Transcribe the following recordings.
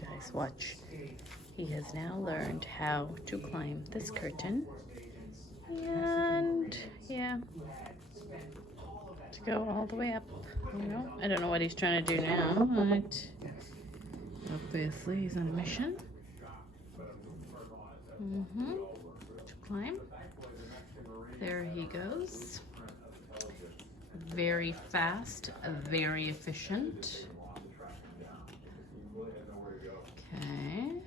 Guys, watch. He has now learned how to climb this curtain. And yeah, to go all the way up. You know, I don't know what he's trying to do now, but obviously he's on a mission. To climb. There he goes. Very fast, very efficient. Okay.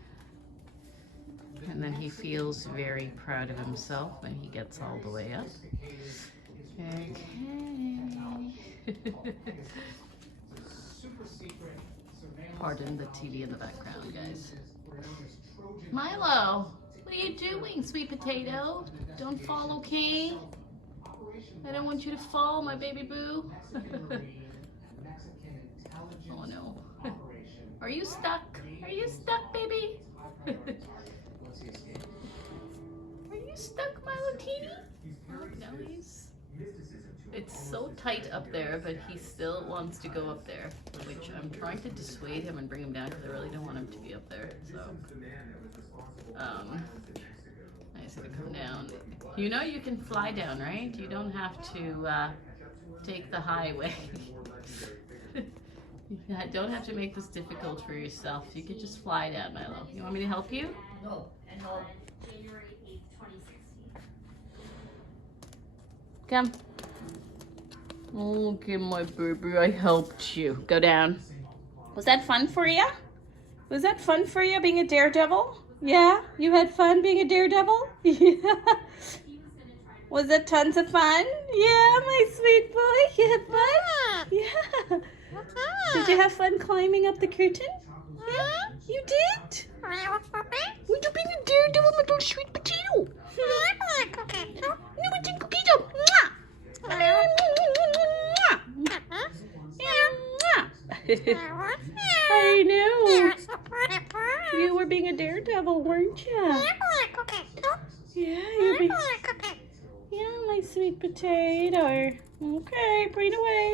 And then he feels very proud of himself when he gets all the way up. Okay. Pardon the TV in the background, guys. Milo, what are you doing, sweet potato? Don't fall, okay? I don't want you to fall, my baby boo. Oh no. Are you stuck? Are you stuck, baby? Are you stuck, Milo teeny? Oh, no, it's so tight up there, but he still wants to go up there, which I'm trying to dissuade him and bring him down because I really don't want him to be up there. So, I just gotta come down. You know you can fly down, right? You don't have to take the highway. You don't have to make this difficult for yourself. You can just fly down, Milo. You want me to help you? No. January 8th, 2016. Come. Okay, my baby, I helped you. Go down. Was that fun for you? Was that fun for you being a daredevil? Yeah? You had fun being a daredevil? Yeah. Was it tons of fun? Yeah, my sweet boy. You had fun? Yeah. Did you have fun climbing up the curtain? Yeah? You did? Were you being a daredevil, my little sweet potato? No, it's a cookie dough. I know. You were being a daredevil, weren't you? Yeah, you're being... Yeah, my sweet potato. Okay, bring it away.